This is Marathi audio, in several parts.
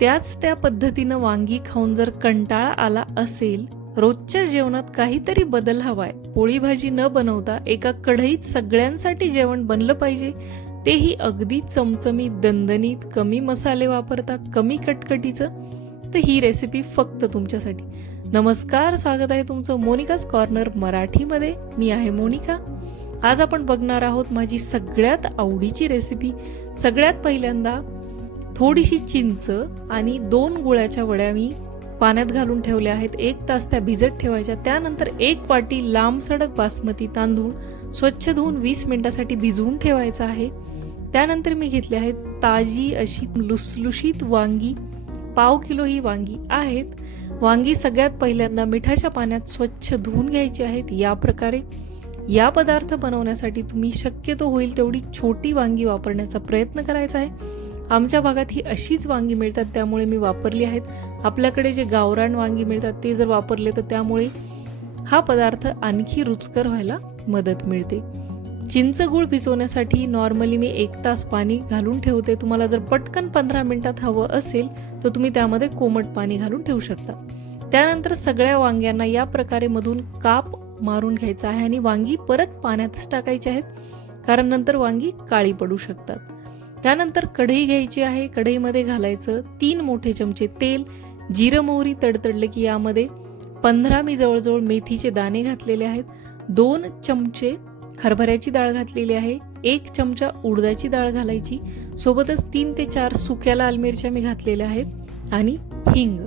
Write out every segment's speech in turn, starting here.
त्याच त्या पद्धतीनं वांगी खाऊन जर कंटाळा आला असेल रोजच्या जेवणात काहीतरी बदल हवाय. पोळी भाजी न बनवता एका कढईत सगळ्यांसाठी जेवण बनलं पाहिजे. तेही अगदी चमचमीत दणदणीत कमी मसाले वापरता कमी कटकटीचं तर ही रेसिपी फक्त तुमच्यासाठी. नमस्कार स्वागत आहे तुमचं मोनिकाच कॉर्नर मराठीमध्ये. मी आहे मोनिका. आज आपण बघणार आहोत माझी सगळ्यात आवडीची रेसिपी सगळ्यात पहिल्यांदा थोडीशी चिंच आणि दोन गुळाच्या वड्या मी पाण्यात घालून ठेवल्या आहेत. एक तास त्या भिजत ठेवायच्या. त्यानंतर एक वाटी लांब सडक बासमती तांदूळ स्वच्छ धुवून वीस मिनिटासाठी भिजवून ठेवायचा आहे. त्यानंतर मी घेतले आहेत ताजी अशी लुसलुशीत वांगी. पाव किलो ही वांगी आहेत. वांगी सगळ्यात पहिल्यांदा मिठाच्या पाण्यात स्वच्छ धुवून घ्यायची आहेत. या प्रकारे या पदार्थ बनवण्यासाठी तुम्ही शक्यतो होईल तेवढी छोटी वांगी वापरण्याचा प्रयत्न करायचा आहे. आमच्या भागात ही अशीच वांगी मिळतात त्यामुळे मी वापरली आहेत. आपल्याकडे जे गावरान वांगी मिळतात ते जर वापरले तर त्यामुळे हा पदार्थ आणखी रुचकर व्हायला मदत मिळते. चिंच गूळ भिजवण्यासाठी नॉर्मली मी एक तास पाणी घालून ठेवते. तुम्हाला जर पटकन पंधरा मिनिटात हवं असेल तर तुम्ही त्यामध्ये कोमट पाणी घालून ठेवू शकता. त्यानंतर सगळ्या वांग्यांना या प्रकारे मधून काप मारून घ्यायचा आहे आणि वांगी परत पाण्यातच टाकायची आहेत कारण नंतर वांगी काळी पडू शकतात. त्यानंतर कढई घ्यायची आहे. कढईमध्ये घालायचं तीन मोठे चमचे तेल जिरं मोहरी तडतडले की यामध्ये पंधरा मी जवळजवळ मेथीचे दाणे घातलेले आहेत. दोन चमचे हरभऱ्याची डाळ घातलेली आहे. एक चमचा उडदाची डाळ घालायची. सोबतच तीन ते चार सुक्या लाल मिरच्या मी घातलेल्या आहेत. आणि हिंग.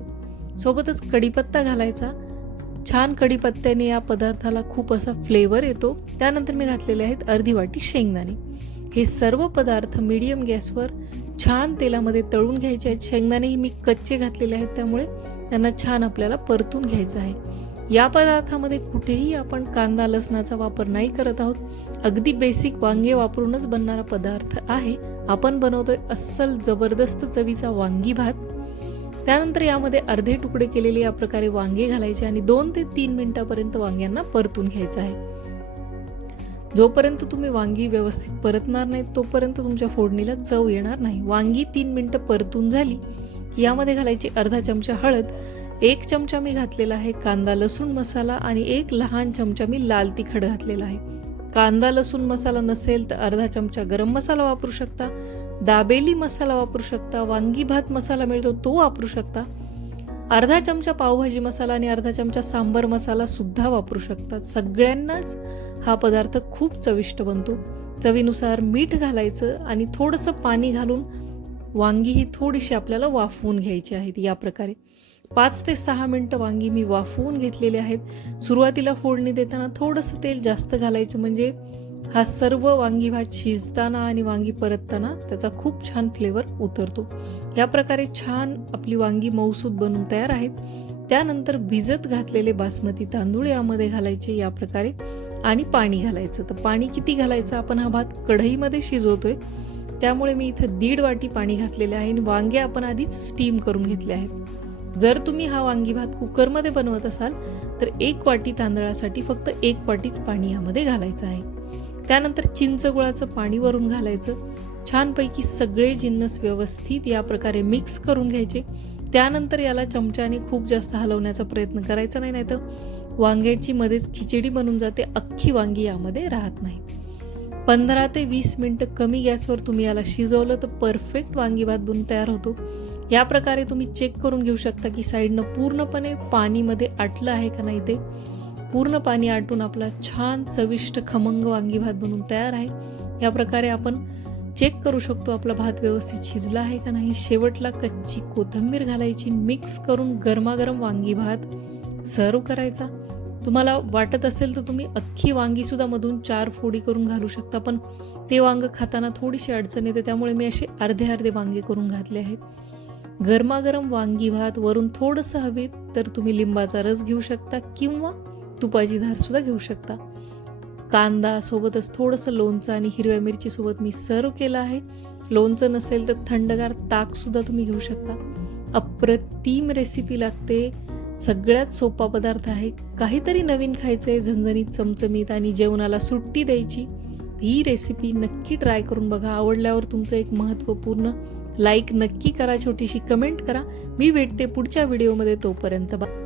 सोबतच कढीपत्ता घालायचा. छान कढीपत्त्याने या पदार्थाला खूप असा फ्लेवर येतो. त्यानंतर मी घातलेले आहेत अर्धी वाटी शेंगदाणे. हे सर्व पदार्थ मीडियम गॅसवर छान तेलामध्ये तळून घ्यायचे आहेत. शेंगदाणेही मी कच्चे घातलेले आहेत त्यामुळे त्यांना छान आपल्याला परतून घ्यायचं आहे. या पदार्थामध्ये कुठेही आपण कांदा लसणाचा वापर नाही करत आहोत. अगदी बेसिक वांगे वापरूनच बनणारा पदार्थ आहे. आपण बनवतोय अस्सल जबरदस्त चवीचा वांगी भात. त्यानंतर यामध्ये अर्धे तुकडे केलेले या प्रकारे वांगे घालायचे आणि दोन ते तीन मिनिटापर्यंत वांग्यांना परतून घ्यायचं आहे. जोपर्यंत तुम्ही वांगी व्यवस्थित परतणार नाही तोपर्यंत तुमच्या फोडणीला चव येणार नाही. वांगी तीन मिनटं परतून झाली. यामध्ये घालायची अर्धा चमचा हळद एक चमचा मी घातलेला आहे कांदा लसूण मसाला आणि एक लहान चमचा मी लाल तिखट घातलेला आहे. कांदा लसूण मसाला नसेल तर अर्धा चमचा गरम मसाला वापरू शकता दाबेली मसाला वापरू शकता वांगी भात मसाला मिळतो तो वापरू शकता. अर्धा चमचा पावभाजी मसाला आणि अर्धा चमचा सांबर मसाला सुद्धा वापरू शकतात. सगळ्यांनाच हा पदार्थ खूप चविष्ट बनतो. चवीनुसार मीठ घालायचं आणि थोडंसं पाणी घालून वांगी ही थोडीशी आपल्याला वाफवून घ्यायची आहेत या प्रकारे. पाच ते सहा मिनटं वांगी मी वाफवून घेतलेले आहेत. सुरुवातीला फोडणी देताना थोडंसं तेल जास्त घालायचं म्हणजे हा सर्व वांगी भात शिजताना आणि वांगी परतताना त्याचा खूप छान फ्लेवर उतरतो. या प्रकारे छान आपली वांगी मऊसूद बनून तयार आहेत. त्यानंतर भिजत घातलेले बासमती तांदूळ यामध्ये घालायचे या प्रकारे. आणि पाणी घालायचं. तर पाणी किती घालायचं? आपण हा भात कढईमध्ये शिजवतोय. त्यामुळे मी इथं दीड वाटी पाणी घातलेले आहे आणि वांगे आपण आधीच स्टीम करून घेतले आहेत. जर तुम्ही हा वांगी भात कुकरमध्ये बनवत असाल तर एक वाटी तांदळासाठी फक्त एक वाटीच पाणी यामध्ये घालायचं आहे. त्यानंतर चिंच गुळाचं पाणी वरून घालायचं. छानपैकी सगळे जिन्नस व्यवस्थित या प्रकारे मिक्स करून घ्यायचे. त्यानंतर याला चमच्याने खूप जास्त हलवण्याचा प्रयत्न करायचा नाही नाहीतर वांग्याची मध्येच खिचडी बनून जाते अख्खी वांगी यामध्ये राहत नाही. पंधरा ते वीस मिनटं कमी गॅसवर तुम्ही याला शिजवलं तर परफेक्ट वांगी भात बनून तयार होतो. या प्रकारे तुम्ही चेक करून घेऊ शकता की साईडनं पूर्णपणे पाणीमध्ये आटलं आहे का नाही ते. पूर्ण पाणी आटून आपला छान चविष्ट खमंग वांगी भात बनून तयार आहे. या प्रकारे आपण चेक करू शकतो आपला भात व्यवस्थित शिजला आहे का नाही. शेवटला कच्ची कोथिंबीर घालायची. मिक्स करून गरमागरम वांगी भात सर्व करायचा. तुम्हाला वाटत असेल तर तुम्ही अख्खी वांगीसुद्धा मधून चार फोडी करून घालू शकता पण ते वांग खाताना थोडीशी अडचण येते त्यामुळे मी असे अर्धे अर्धे वांगे करून घातले आहेत. गरमागरम वांगी भात वरून थोडंसं हवीत तर तुम्ही लिंबाचा रस घेऊ शकता किंवा तुपाची धारसुद्धा घेऊ शकता. कांदा सोबतच थोडंसं लोणचं आणि हिरव्या मिरचीसोबत मी सर्व केलं आहे. लोणचं नसेल तर थंडगार ताकसुद्धा तुम्ही घेऊ शकता. अप्रतिम रेसिपी लागते. सगळ्यात सोपा पदार्थ आहे. काहीतरी नवीन खायचं आहे झणझणीत चमचमीत आणि जेवणाला सुट्टी द्यायची. ही रेसिपी नक्की ट्राय करून बघा. आवडल्यावर तुमचं एक महत्त्वपूर्ण लाईक नक्की करा. छोटीशी कमेंट करा. मी भेटते पुढच्या व्हिडिओमध्ये तोपर्यंत. बा